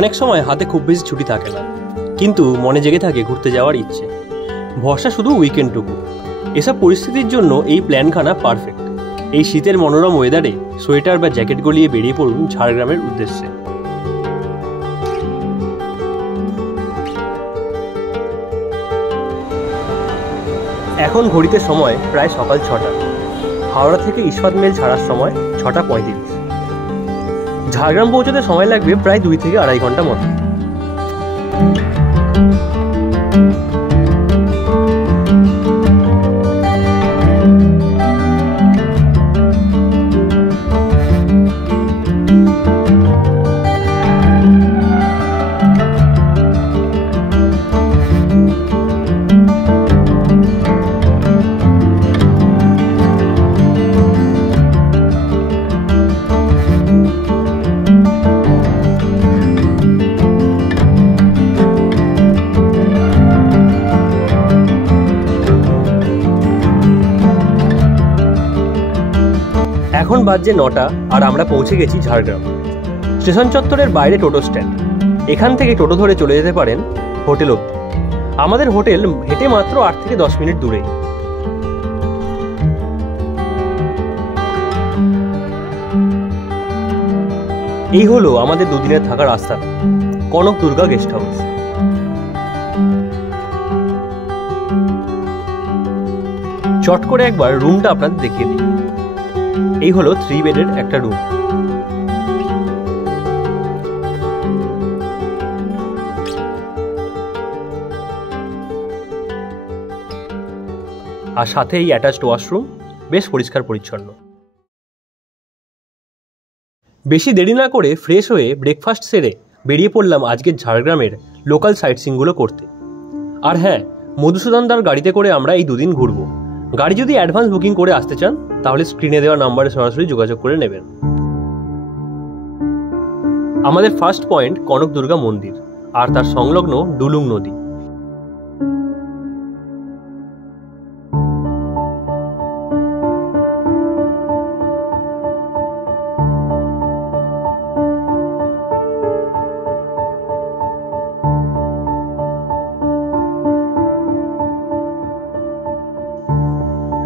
অনেক সময় হাতে খুব বেশি ছুটি থাকে না, কিন্তু মনে জেগে থাকে ঘুরতে যাওয়ার ইচ্ছে। ভরসা শুধু উইকেন্ডটুকু। এসব পরিস্থিতির জন্য এই প্ল্যানখানা পারফেক্ট। এই শীতের মনোরম ওয়েদারে সোয়েটার বা জ্যাকেট গলিয়ে বেরিয়ে পড়ুন ঝাড়গ্রামের উদ্দেশ্যে। এখন ঘড়িতে সময় প্রায় সকাল 6টা। হাওড়া থেকে ইস্পাত মেল ছাড়ার সময় 6টা 35। ঝাড়গ্রাম পৌঁছতে সময় লাগবে প্রায় 2 থেকে 2.5 ঘন্টা মতো। এখন বাজে 9টা আর আমরা পৌঁছে গেছি ঝাড়গ্রাম স্টেশন চত্বরের বাইরে টোটো স্ট্যান্ড। এখান থেকে টোটো ধরে চলে যেতে পারেন হোটেল অবধি। আমাদের হোটেল হেঁটে মাত্র 8 থেকে 10 মিনিট দূরে। এই হলো আমাদের দুদিনের থাকার রাস্তা, কনক দুর্গা গেস্ট হাউস। চট করে একবার রুমটা আপনাদের দেখিয়ে দিই। এই হলো 3 বেডের একটা রুম। আর সাথে এই অ্যাটাচড ওয়াশরুম, বেশ পরিষ্কার পরিচ্ছন্ন। বেশি দেরি না করে ফ্রেশ হয়ে ব্রেকফাস্ট সেরে বেরিয়ে পড়লাম আজকের ঝাড়গ্রামের লোকাল সাইটসিংগুলো করতে। আর হ্যাঁ, মধুসূদনদার গাড়িতে করে আমরা এই 2 দিন ঘুরবো। গাড়ি যদি অ্যাডভান্স বুকিং করে আসতে চান তাহলে স্ক্রিনে দেওয়া নাম্বারে সরাসরি যোগাযোগ করে নেবেন। আমাদের ফার্স্ট পয়েন্ট কনক দুর্গা মন্দির আর তার সংলগ্ন ডুলুং নদী।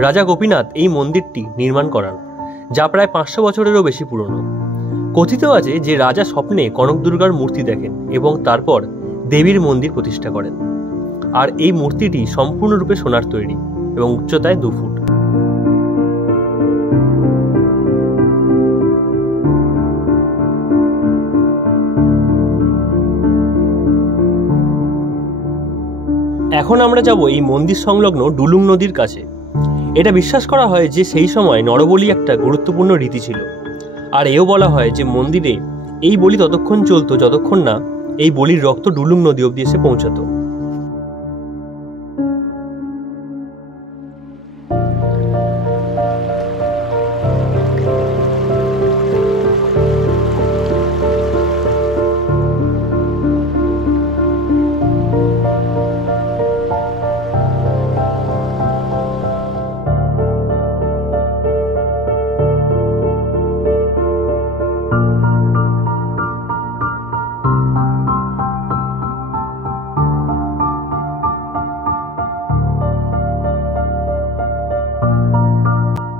রাজা গোপীনাথ এই মন্দিরটি নির্মাণ করান, যা প্রায় 500 বছরেরও বেশি পুরনো। কথিত আছে যে রাজা স্বপ্নে কনক দুর্গার মূর্তি দেখেন এবং তারপর দেবীর মন্দির প্রতিষ্ঠা করেন। আর এই মূর্তিটি সম্পূর্ণরূপে সোনার তৈরি এবং উচ্চতায় 2 ফুট। এখন আমরা যাব এই মন্দির সংলগ্ন ডুলুং নদীর কাছে। এটা বিশ্বাস করা হয় যে সেই সময় নরবলি একটা গুরুত্বপূর্ণ রীতি ছিল। আর এও বলা হয় যে মন্দিরে এই বলি ততক্ষণ চলতো যতক্ষণ না এই বলির রক্ত ডুলুং নদী অবধি এসে পৌঁছাতো।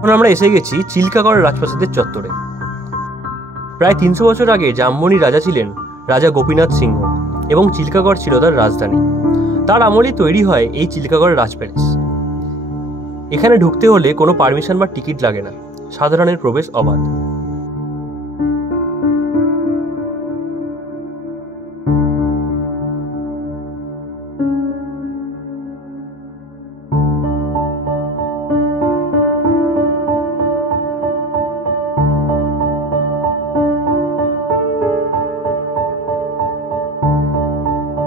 এখন আমরা এসে গেছি চিল্কাগড় রাজপ্রাসাদের চত্বরে। প্রায় 300 বছর আগে জামবনি রাজা ছিলেন রাজা গোপীনাথ সিংহ এবং চিল্কাগড় ছিল তার রাজধানী। তার আমলেই তৈরি হয় এই চিল্কাগড় রাজ প্যালেস। এখানে ঢুকতে হলে কোনো পারমিশন বা টিকিট লাগে না, সাধারণের প্রবেশ অবাধ।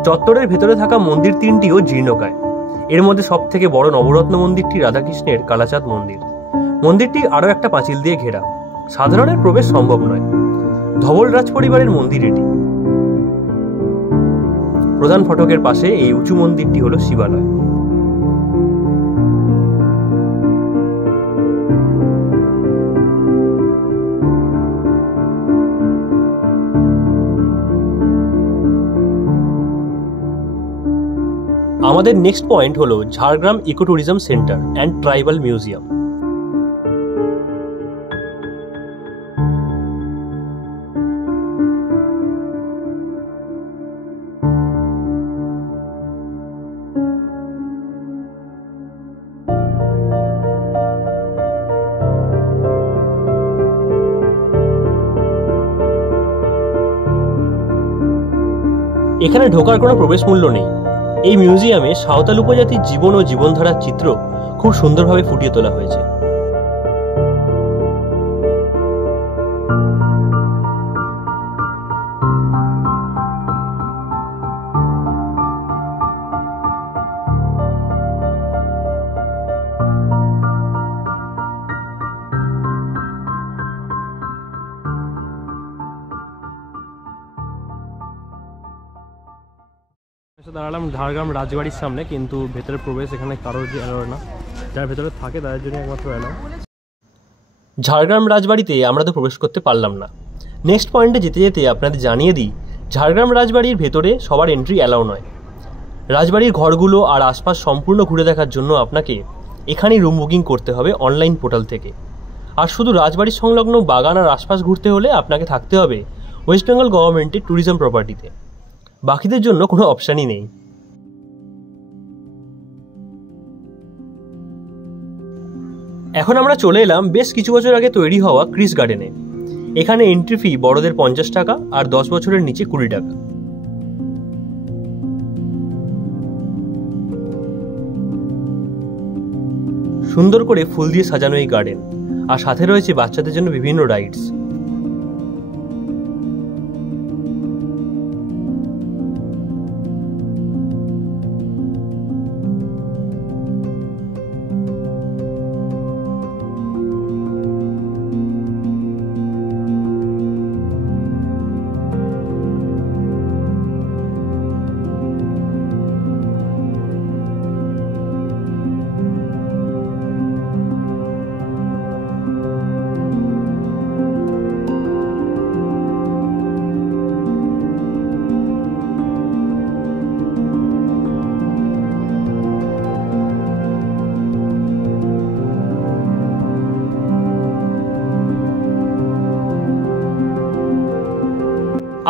চত্বরের ভেতরে থাকা মন্দির 3টিও জীর্ণকায়। এর মধ্যে সব থেকে বড় নবরত্ন মন্দিরটি রাধাকৃষ্ণের কালাচাঁদ মন্দির। মন্দিরটি আরও একটা পাঁচিল দিয়ে ঘেরা, সাধারণের প্রবেশ সম্ভব নয়। ধবল রাজ পরিবারের মন্দির এটি। প্রধান ফটকের পাশে এই উঁচু মন্দিরটি হলো শিবালয়। আমাদের নেক্সট পয়েন্ট হলো Jhargram eco tourism centre and tribal museum. এখানে ঢোকার কোনো প্রবেশ মূল্য নেই। এই মিউজিয়ামে সাঁওতাল উপজাতির জীবন ও জীবনধারার চিত্র খুব সুন্দরভাবে ফুটিয়ে তোলা হয়েছে। দাঁড়ালাম ঝাড়গ্রাম রাজবাড়ির সামনে, কিন্তু ভেতরে প্রবেশ এখানে কারোর এলাও না, যারা ভেতরে থাকে তাদের জন্য একমাত্র এলাও। ঝাড়গ্রাম রাজবাড়িতে আমরা তো প্রবেশ করতে পারলাম না। নেক্সট পয়েন্টে যেতে যেতে আপনাদের জানিয়ে দিই, ঝাড়গ্রাম রাজবাড়ির ভেতরে সবার এন্ট্রি অ্যালাউ নয়। রাজবাড়ির ঘরগুলো আর আশপাশ সম্পূর্ণ ঘুরে দেখার জন্য আপনাকে এখানেই রুম বুকিং করতে হবে অনলাইন পোর্টাল থেকে। আর শুধু রাজবাড়ির সংলগ্ন বাগান আর আশপাশ ঘুরতে হলে আপনাকে থাকতে হবে ওয়েস্ট বেঙ্গল গভর্নমেন্টের ট্যুরিজম প্রপার্টিতে। বাকিদের জন্য কোনো অপশানই নেই। এখন আমরা চলে এলাম বেশ কিছু বছর আগে তৈরি হওয়া ক্রিস গার্ডেনে। এখানে এন্ট্রি ফি বড়দের 50 টাকা আর 10 বছরের নিচে 20 টাকা। সুন্দর করে ফুল দিয়ে সাজানো এই গার্ডেন, আর সাথে রয়েছে বাচ্চাদের জন্য বিভিন্ন রাইডস।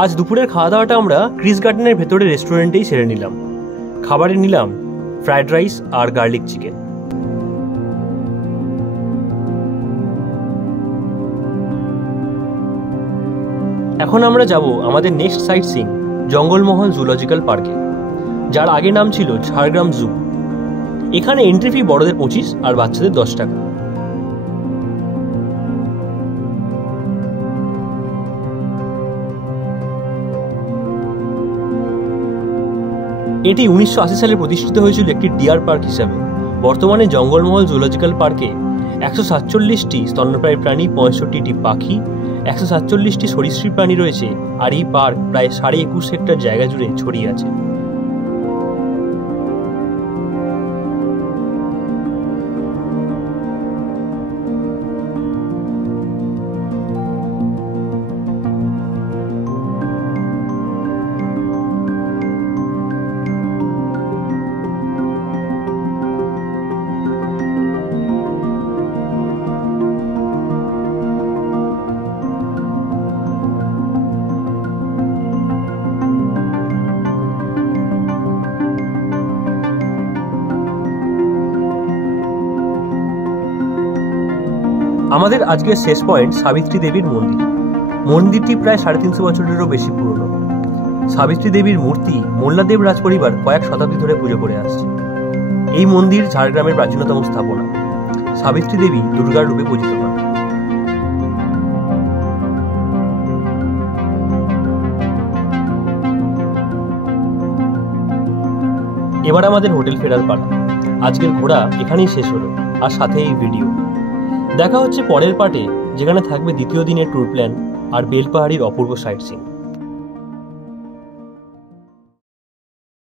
আজ দুপুরের খাওয়া দাওয়াটা আমরা ক্রিস গার্ডেনের ভেতরে রেস্টুরেন্টেই সেরে নিলাম। খাবারে নিলাম ফ্রাইড রাইস আর গার্লিক চিকেন। এখন আমরা যাব আমাদের নেক্সট সাইট সিইং জঙ্গলমহল জুলজিক্যাল পার্কে, যার আগে নাম ছিল ঝাড়গ্রাম জু। এখানে এন্ট্রি ফি বড়দের 25 আর বাচ্চাদের 10 টাকা। এটি 1980 সালে প্রতিষ্ঠিত হয়েছিল একটি ডিয়ার পার্ক হিসাবে। বর্তমানে জঙ্গলমহল জুলজিক্যাল পার্কে 147টি স্তন্যপায়ী প্রাণী, 65টি পাখি, 147টি সরীসৃপ প্রাণী রয়েছে। আর এই পার্ক প্রায় 21.5 হেক্টর জায়গা জুড়ে ছড়িয়ে আছে। আমাদের আজকের শেষ পয়েন্ট সাবিত্রী দেবীর মন্দির। মন্দিরটি প্রায় 350 বছরেরও বেশি পুরনো। সাবিত্রী দেবীর মূর্তি মোল্লাদেব রাজপরিবার কয়েক শতাব্দী ধরে পুজো করে আসছে। এই মন্দির ঝাড়গ্রামের প্রাচীনতম স্থাপনা। সাবিত্রী দেবী দুর্গার রূপে পূজিত হন। এবার আমাদের হোটেল ফেরার পালা। আজকের ঘোরা এখানেই শেষ হলো, আর সাথে এই ভিডিও। দেখা হচ্ছে পরের পার্টে, যেখানে থাকবে দ্বিতীয় দিনের ট্যুর প্ল্যান আর বেলপাহাড়ির অপূর্ব সাইট সিইং।